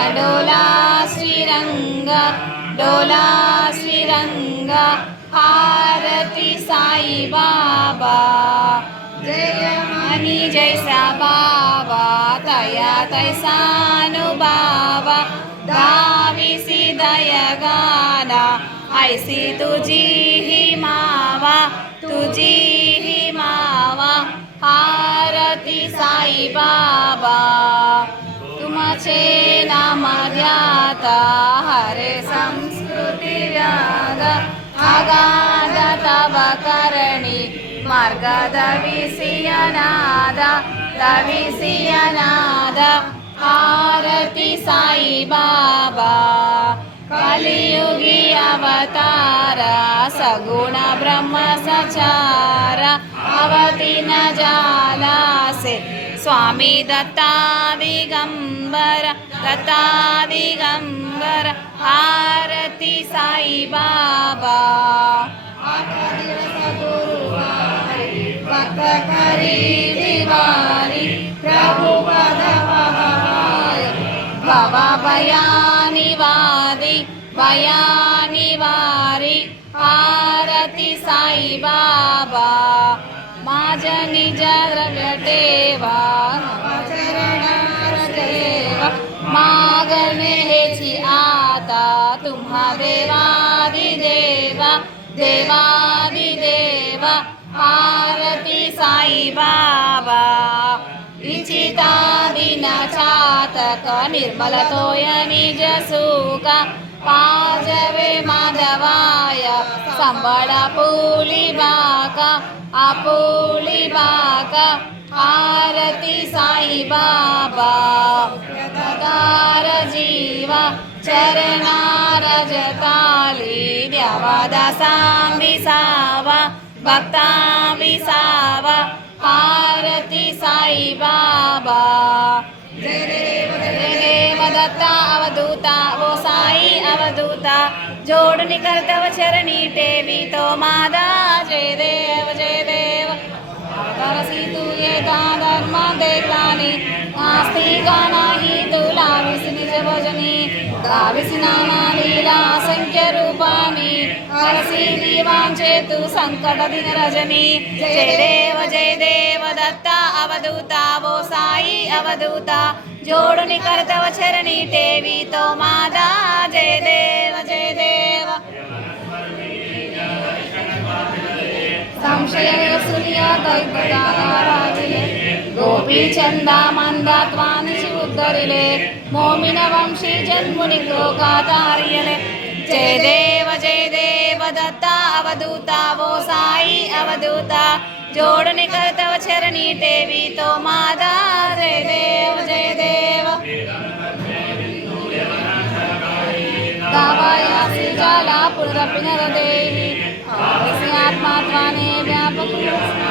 డోలా శ్రీరంగ డోలా శ్రీరంగ హారతి సాయి బాబా జయమణి జైసా బాబా తయా తైసాను బాబా దావిసి దయగానా ఐసి తుజీ హి మావా తుజీ హి మావా హారతి సాయి బాబా तुमचे नाम ध्याता हरे संस्कृती व्याद अगाध तव करणी मार्ग दविसिय नाद दविसिय नाद आरती साई बाबा कलियुगी अवतार सगुण ब्रह्म सचार अवती न जालासे स्वामी दत्ता दिगंबर दिगंबर आरती साई बाबा करी दिवारी प्रभु पद बाबा बयानी वादी बयानी वारी आरती साई बाबा माझ निज द्रव्य देवादिदेव देवादिदेव आरति साई बाबा। चातक निर्मलतोय निजसूक पाजवे माधवाय सम्बळपूलिबाक अपूलिबाक आरति साई बाबा। जीवा चरणारजताली द्यवदसां विसाव भक्तां विसाव पारति साई बाबा देवदत्ता अवधूता वो साई अवधूता जोड़ निकर तव चरणी टेवी तो मादा जय देव जय देव। तरसी तो तू ये धर्म देखानी नास्तिका नाही तुला विस निज भजनी। गाविसी नाना लीला संख्य रूपानी हरसी दीवांचे तू संकट दिन रजनी जय देव जय देव दत्ता अवधूता वो साई अवधूता जोडणी कर्तव चरणी टेवी तो मादा जय देव जय देव संशय सूर्य दैवदाराजिले ഗോപീചന്ദാമന്ദാത്മാനി ശുദ്ധരിലെ മോമിന വംശീ ജന്മുനി ലോകാതാരിയലെ ജയ ദേവ ജയ ദേവ ദത്ത അവധൂത വോ സായി അവധൂത ജോടനി കർത്തവ ചരണി ദേവി തോ മാതാ ജയ ദേവ ജയ ദേവ ഗാവായാസി ജാലാ പുനരപ്പിനരദേഹി ആത്മാത്മാനെ വ്യാപകുലസ്ന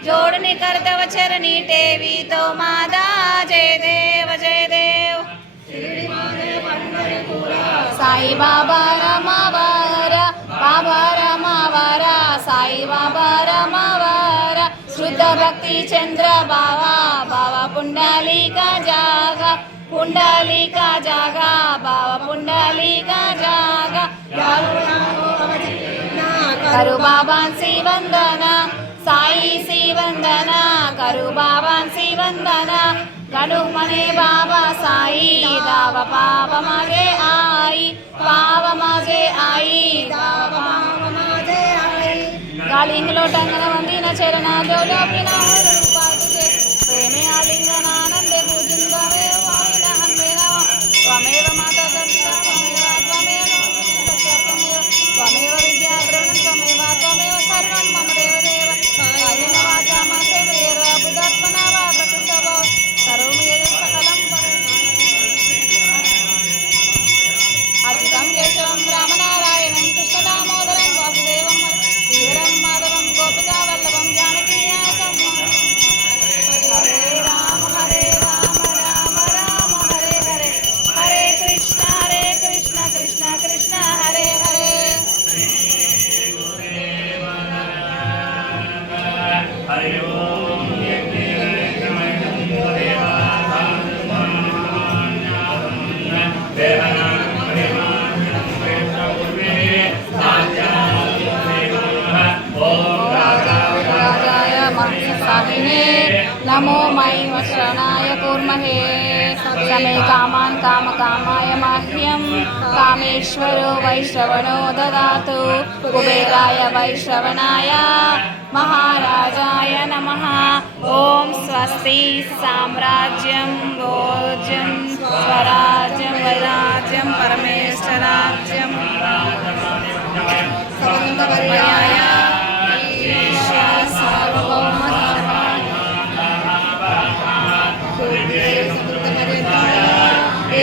જોડણી કરતવ ચરની ટેવી તો માદા જય દેવ જય દેવ સાઈ બાબા રમાવારા બાબા રમાવારા સાઈ બાબા રમાવારા શુદ્ધ ભક્તિ ચંદ્ર બાવા બાવા પુંડાલિકા જાગા પુંડાલિકા જાગા બાવા પુંડાલિકા જાગા કરું બાબા શિવંદના సాయి శ్రీవందన కరు బాబా శ్రీవందన కనుమనే బాబా సాయి దావ పాపమగే ఆయి ఆయి పాప పాపమగే ఆయి. గాలింగ్ టంగన వందిన చరణ జోలో कामकामाय मह्यं कामेश्वरो वैश्रवणो ददातु। कुबेराय वैश्रवणाय महाराजाय नमः। ॐ स्वस्ति साम्राज्यं भोज्यं स्वराज्यं वैराज्यं परमेश्वराज्यं पर्याय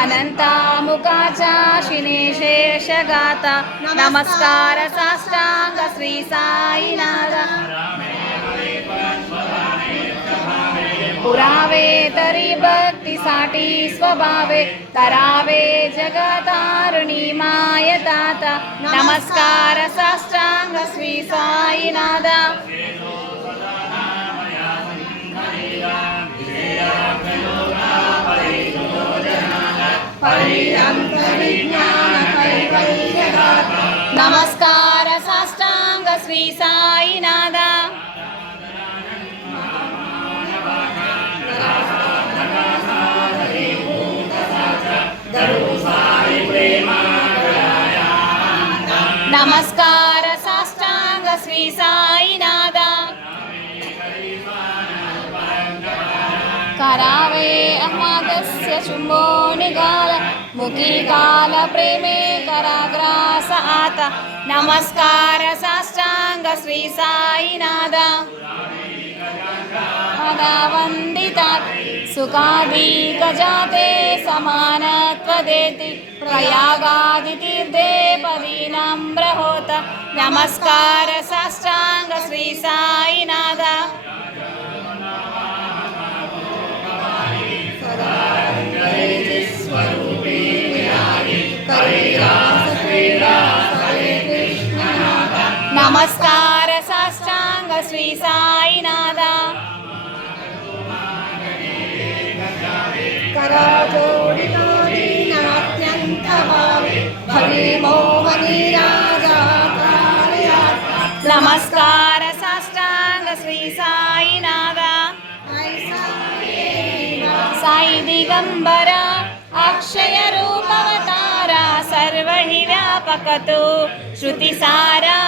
अनन्तामुका चाशिनेशेश गाता नमस्कारशास्त्रा श्री साइनादा पुरावे तर्भीसाटी स्वभावे तरावे जगतारुणी जगतारुणीमायता नमस्कार साष्टाङ्ग साइनादा నమస్కార సాష్టాంగ శ్రీ సాయినాథ. నమస్కార शुम्बोनिकालमुखिकालप्रेमे कराग्रास आत नमस्कार साष्टाङ्ग्री साई नादन्दितात् सुखादिकजाते समानत्वदेति प्रयागादितिदेपवीनां ब्रहोत नमस्कार साष्टाङ्ग्री साई नाद నమస్కార సాష్టాంగ శ్రీ సాయినాథ. నమస్కార సాష్టాంగ శ్రీ సాయినాథ. సాయి దిగంబర అక్షయ జ్ఞాపకతో శృతిసారా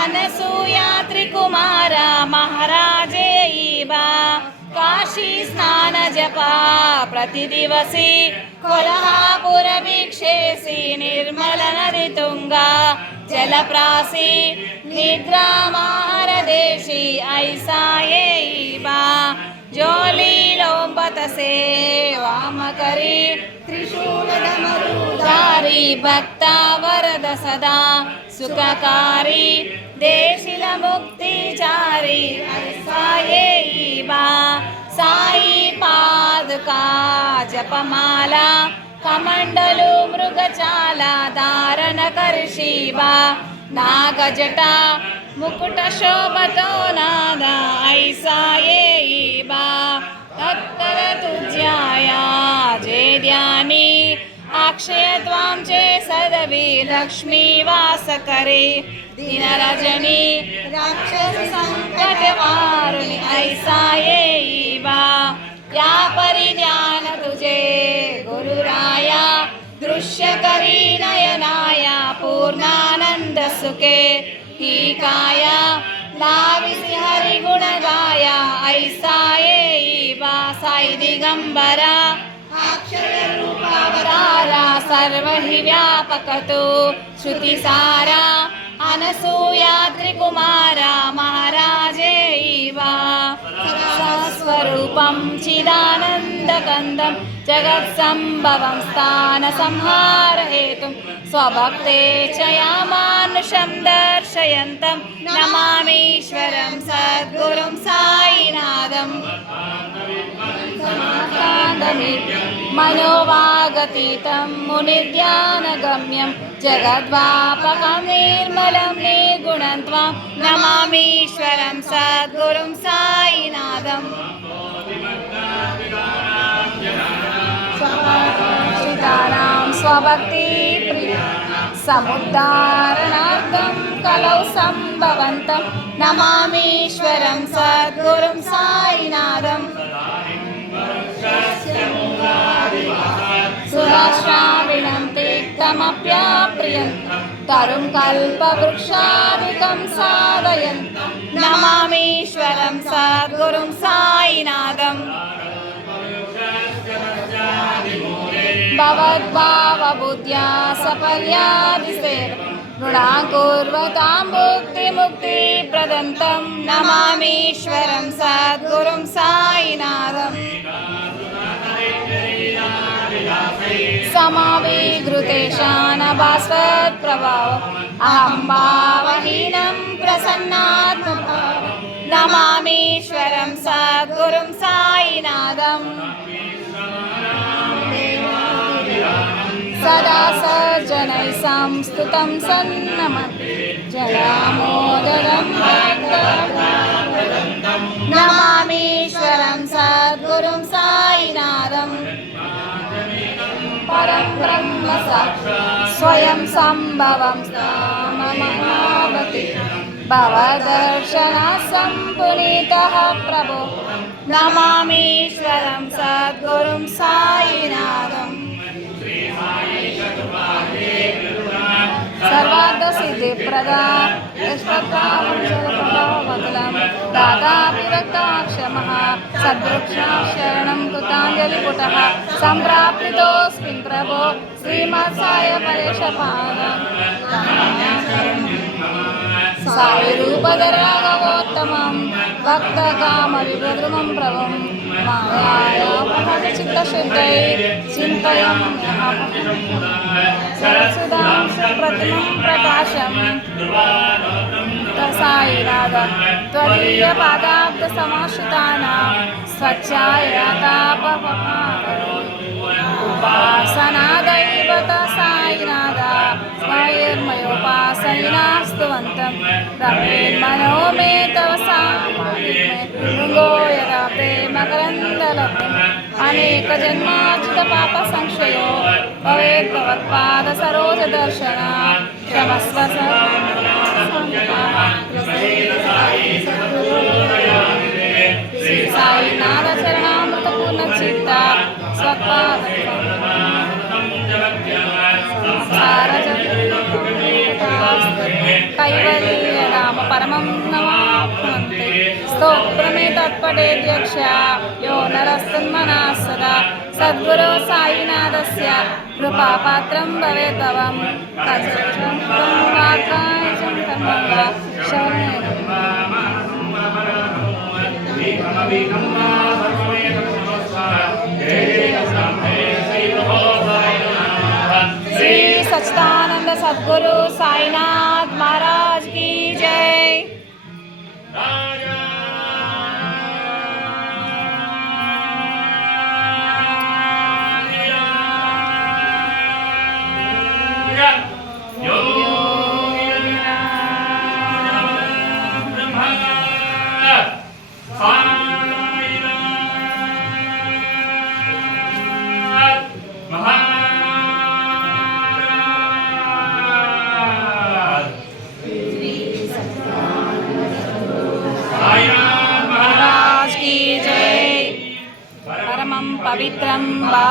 అనసూయా త్రికుమార మహారాజేయివా కాశీ స్నాన జప ప్రతిదివసి కొలహాపుర వీక్షేసి నిర్మల నది తుంగ జలప్రాసి నిద్రామారదేశి ఐసాయేయివా జోలీలోంబతసే వామకరి త్రిశూలమరు भक्ता वरद सदा सुखकारी देशिल मुक्तिचारी ऐसा येईबा साई पादका जपमाला कमंडलू मृगचाला धारण करशिबा नागजटा मुकुट शोभतो नादा ऐसा येईबा तत्तर तुझ्याया क्षय त्वां चे सदवि लक्ष्मीवासकरे दिनरजनी दीनरजनी राक्षसङ्कटमारुणि वा। या परिज्ञान तुजे गुरुराय दृश्यकरी नयनाय पूर्णानन्दसुखे हीकाय लाविहरिगुणगाय ऐ वा। साई दिगम्बरा सारा सर्वहि व्यापकतो श्रुतिसारा अनसूया त्रिकुमारा महाराजेवा स्वरूपं चिदानन्दकन्दं जगत्सम्भवं स्थानसंहारयितुं स्वभक्ते च यामानुषं दर्शयन्तं। नमामीश्वरं सद्गुरुं सायिनादम् मनोवागतीतं मुनिध्यानगम्यं जगद्वापकं निर्मलं निर्गुणं त्वां नमामीश्वरं सद्गुरुं साईनाथम् स्वभक्तिदानां स्वभक्तिप्रिय समुद्धारणार्थं कलौ सम्भवन्तं नमामीश्वरं सद्गुरुं साईनाथम् तिक्तमप्याप्रियं तरुं कल्पवृक्षादिकं साधयन् नमामीश्वरं सद्गुरुं साईनाथम् भवद्भावबुद्ध्या सपर्यादिसेव ऋणाकुर्वतां मुक्तिमुक्तिप्रदन्तं नमामीश्वरं सद्गुरुं साईनाथम् समाविघृतेशानभास्वत्प्रभाव अहं भावहीनं प्रसन्नात्मभाव नमामीश्वरं सद्गुरुं साईनाथम् सदा सज्जनैः संस्तुतं सन्नमति जलामोदरं नमामीश्वरं सद्गुरुं साईनाथम् ब्रह्म साक्षात् स्वयं सम्भवं स्थाममहावति भवदर्शनात् सम्पुनीतः प्रभो। नमामीश्वरं सद्गुरुं సర్వార్థ సిద్ధి ప్రదా యష్ప్రభావం దాదా విరక్తాక్షమ సద్వృక్షాశరణం కృతాంజలిపుట. సంప్రాప్తిస్మిన్ ప్రభో. శ్రీమత్సాయ పరేషపాద సాయి రూపధరాగవోత్తమం. भक्तकामविभद्रुमं प्रभुं मायाचित्तशुद्धै चिन्तयं सरसुधांशप्रतिमं प्रकाशं साईनाथ त्वदीयपादाब्दसमाश्रितानां स्वच्छायतापहारो उपासनादैवत साईनाथ स्मयर्मयोपासनिनास्तुवन्तं रमेन्मनो मे అనేక జన్మార్జిత పాప సంక్షయో భవేద్ భవత్పాద సరోజ దర్శన క్షమస్వ శ్రీ సాయి నాద చరణామృత పూర్ణ చిత్త స్వత్పాద సంసార జగ नाम परमं नमाप्नुवन्ति स्तोत्रमे तत्पठेत्यक्ष यो नरस्तन्मना सदा सद्गुरो साईनाथस्य कृपापात्रं भवेदवं तज्जं वाकायजं कर्मङ्गा शरणेन श्री सच्चिदानंद सद्गुरु साईनाथ महाराज की जय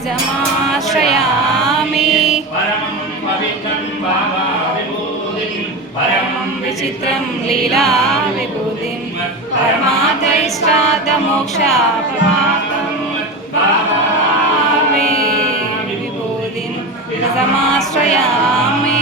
निजमाश्रयामि परमं विचित्रं लीला विभूतिं परमातैष्ट्रात भावामि विभूतिं निजमाश्रयामि समाश्रयामि।